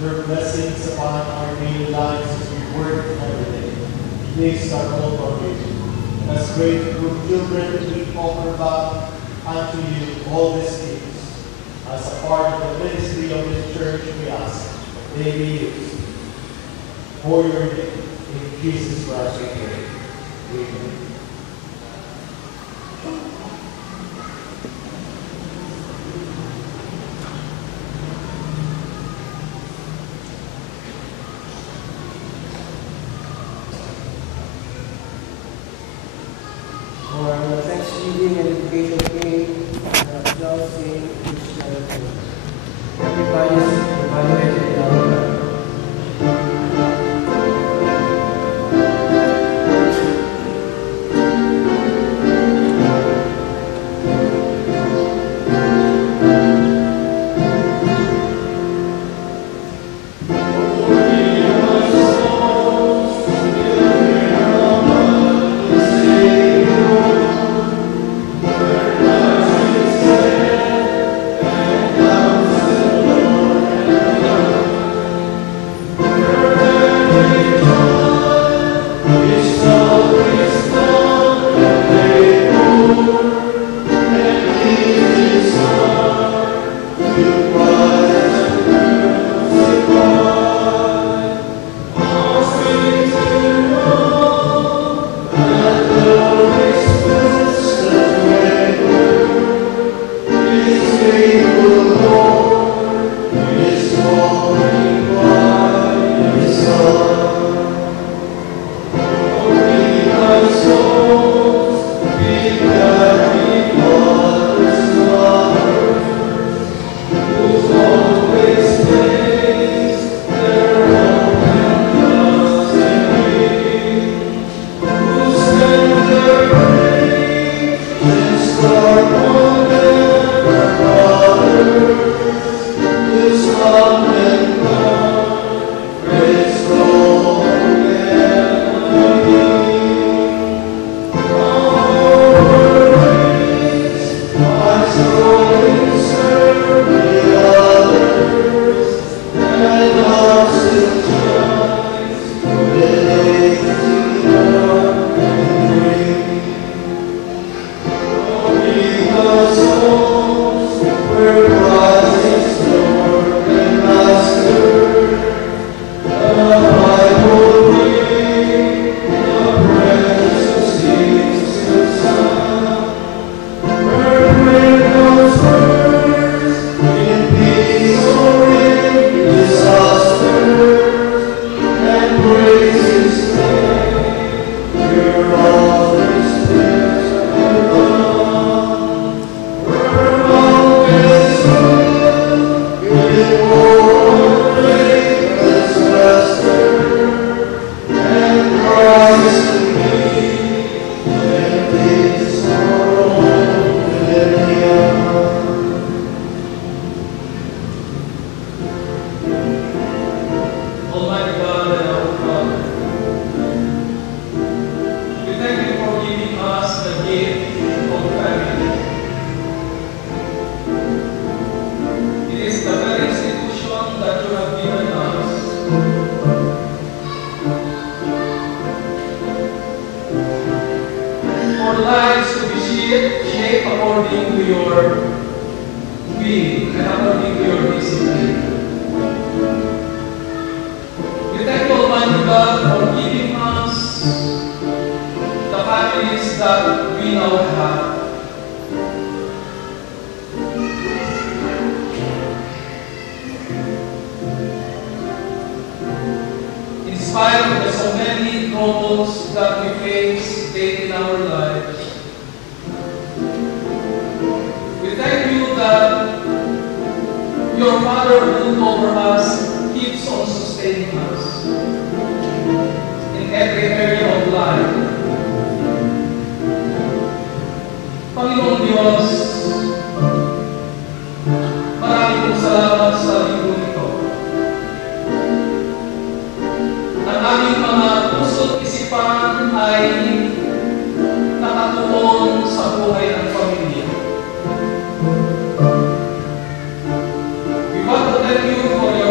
your blessings upon our daily lives as we work every day. Please our whole provision. And as grateful children, we offer back unto you all these things. As a part of the ministry of this church, we ask they be used for your name. In Jesus Christ we pray. Amen. For Thanksgiving and Education Day, now sing Christian. Everybody's evaluated now. We want to thank you for your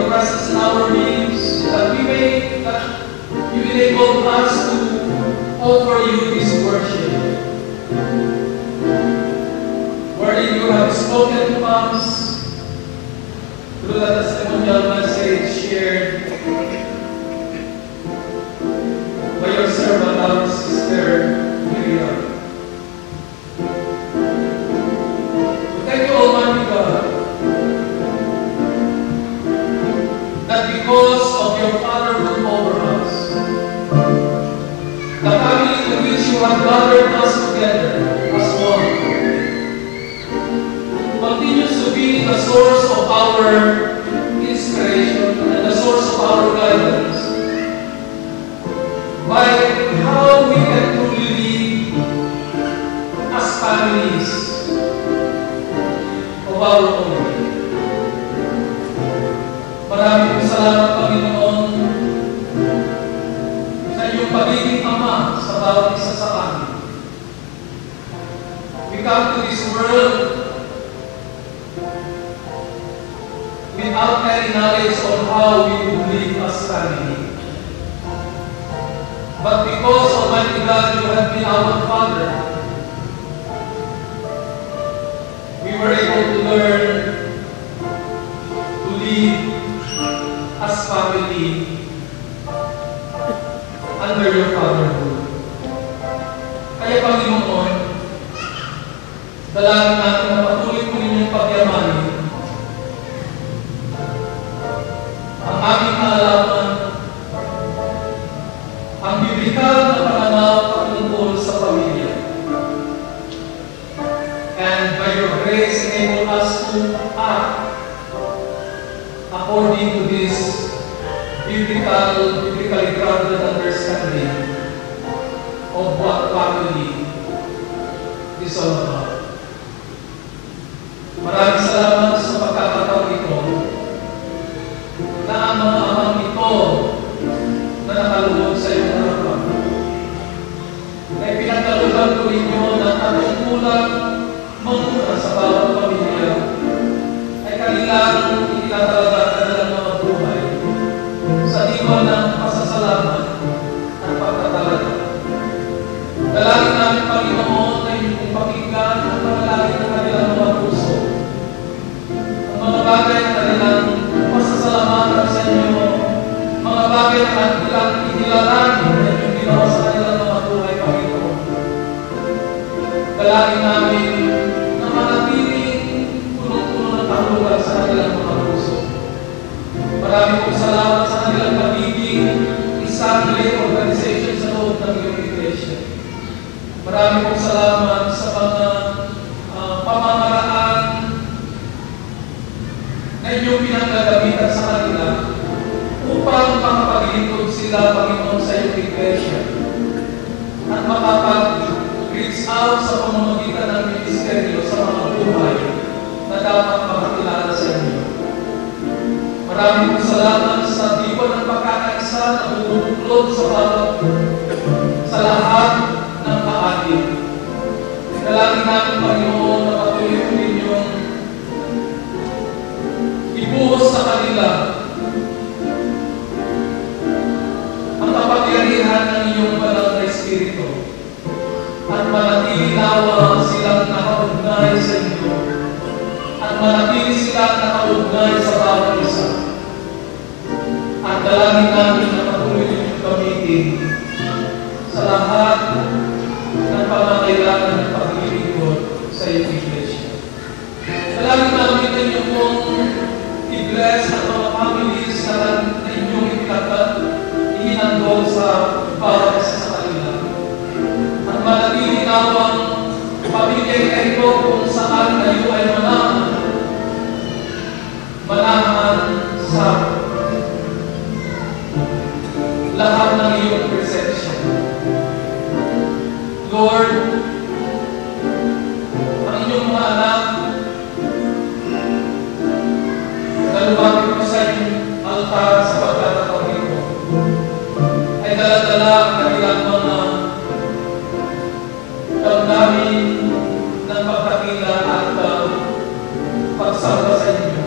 shared by your servant, our sister Miriam. We thank you, Almighty God, that because of your fatherhood over us, the family in which you have gathered us together as one continues to be the source of our inspiration and the source of our guidance by how we can truly live as families of our own. Maraming salamat, Panginoon, sa iyong pagiging Ama sa bawat isa sa amin. We come to this world without any knowledge on how we would live as family. But because, Almighty God, you have been our Father, we were able to learn to live as family under your fatherhood. Kaya, Panginoon, dalangin natin na patuloy po ninyong pagyamanin ang aming kaalaman, ang biblikal na pananaw patungkol sa pamilya. And by your grace, enable us to act according to this biblically grounded understanding of what family is all about. Maraming salamat sa pagkakataon ito na ang mga amang ito na nakalugod sa iyong harapan ay pinagkalugan ko ninyo ng katungkulang manguna sa bawat pamilya ay kanilang itinatalaga ang kanilang mga buhay sa diwa ng pasasalamat at pagtatalaga. Dalangin namin, Panginoon, na inyong pakinggan ang panalangin ng kanilang mga puso, ang mga bagay na kanilang pasasalamatan sa inyo, mga bagay na kanilang inilalangin na inyong ginawa sa kanilang mga buhay, Panginoon. Dalangin namin na manatiling punong-puno ng kahulugan sa kanilang mga puso. Maraming pong salamat sa kanilang pagiging isang lay organization sa loob ng iyong iglesia. Maraming pong salamat sa mga pamamaraan na inyong pinanggagamitan sa kanila upang makapaglingkod sila, Panginoon, sa iyong iglesia at makapag-reach out sa pamamagitan ng ministeryo sa mga buhay na dapat makakilala sa inyo. Maraming pong salamat sa diwa ng pagkakaisa na bumubuklod sa lahat ng kaatin. Dalangin namin, Panginoon, na patuloy po ninyong ibuhos sa kanila ang kapangyarihan ng iyong banal na Espiritu at manatili nawa silang nakaugnay sa inyo at manatili silang nakaugnay sa bawat isa. At dalangin namin na patuloy ninyong gamitin sa lahat ng pangangailangan ng paglilingkod sa iyong iglesia. Dalangin namin na inyong pong i-bless ang mga families na inyong ihinandol sa bawat isa sa kanila. At manatili nawang pamilyang ito kung saan kayo ay manahan sa lahat ng iyong perception. Lord, ang inyong mga anak na lumapit mo sa inyong altar sa pagkakataon ito ay dala-dala ang kanilang mga damdamin ng pagkakila at pagsamba sa inyo.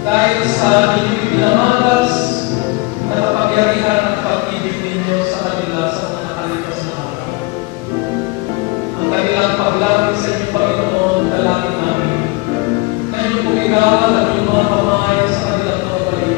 Dahil sa inyong pinamalas na kapangyarihan at pag-ibig ninyo sa kanila sa mga nakalipas na araw. Ang kanilang paglapit sa inyong Panginoon, dalangin namin na inyong pumigawan at inyong mga kamay sa kanilang mga balik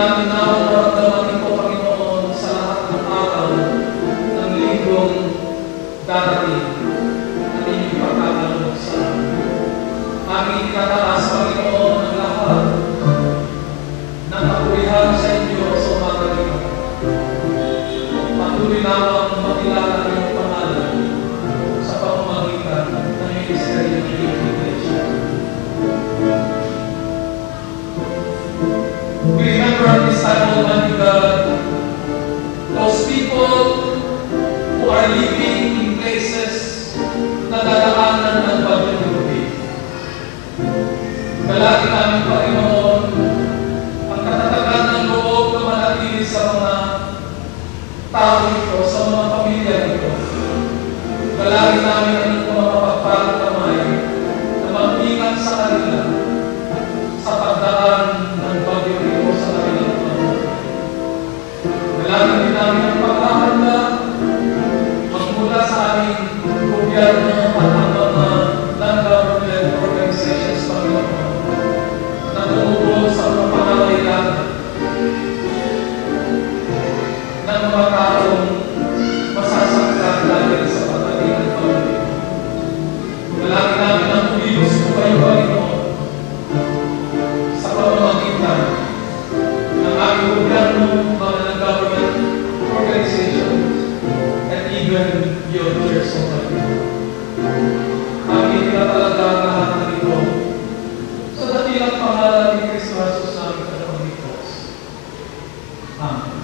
namin na maramdaman ito, Panginoon, sa lahat ng araw ng linggong darating at inyong ipagkakaloob sa amin. Aming tinataas, Panginoon, ang lahat ng kapurihan sa inyo sa umaga nito. Patuloy namang makilala ang iyong pangalan sa pamamagitan ng ministeryo ng iyong iglesia. We remember at this time, Almighty God, those people who are living in places na dadaanan ng bagyong tubig. Galati namin, Panginoon, ang katatagan ng loob na manatili sa mga tao nito, sa mga pamilya nito. Galati namin ang mga mapagpalang kamay na mag-ingat sa kanila sa pagdaan ng bagyong ito sa kanilang panahon. Galati din namin ang paghahanda magmula sa aming gobyerno at ang mga non-government organizations, Panginoon, na tumubo sa mga pangangailangan ng mga taong masasaktan dahil sa pagdating ng pamilya. Galati namin ang umilos po kayo, Panginoon, sa pamamagitan ng aming gobyerno, mga non-government organizations, and even your church of God. Aming tinatalaga ang lahat ng ito sa dakilang pangalan ni Kristo Jesus na aming tagapagligtas. Amen.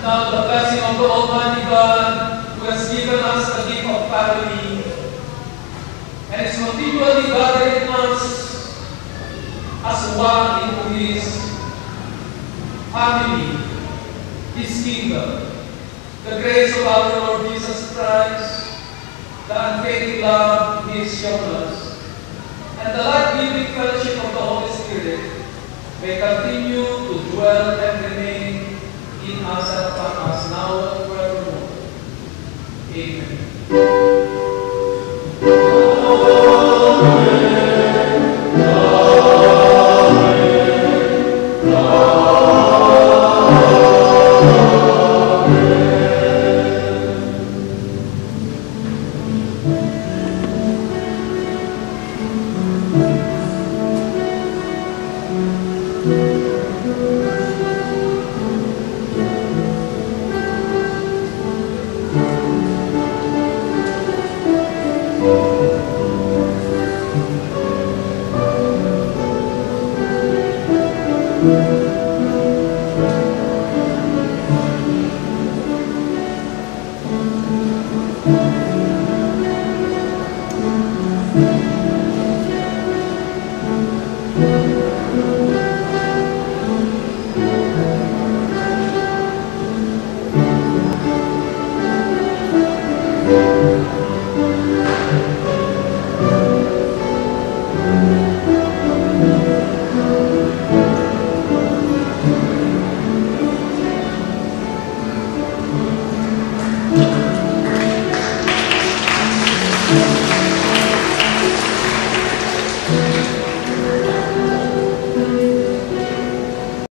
Now the blessing of the Almighty God, who has given us the gift of family, and is continually gathering us as one into His family, His kingdom. The grace of our Lord Jesus Christ, the unfailing love He has shown us, and the life-giving fellowship of the Holy Spirit may continue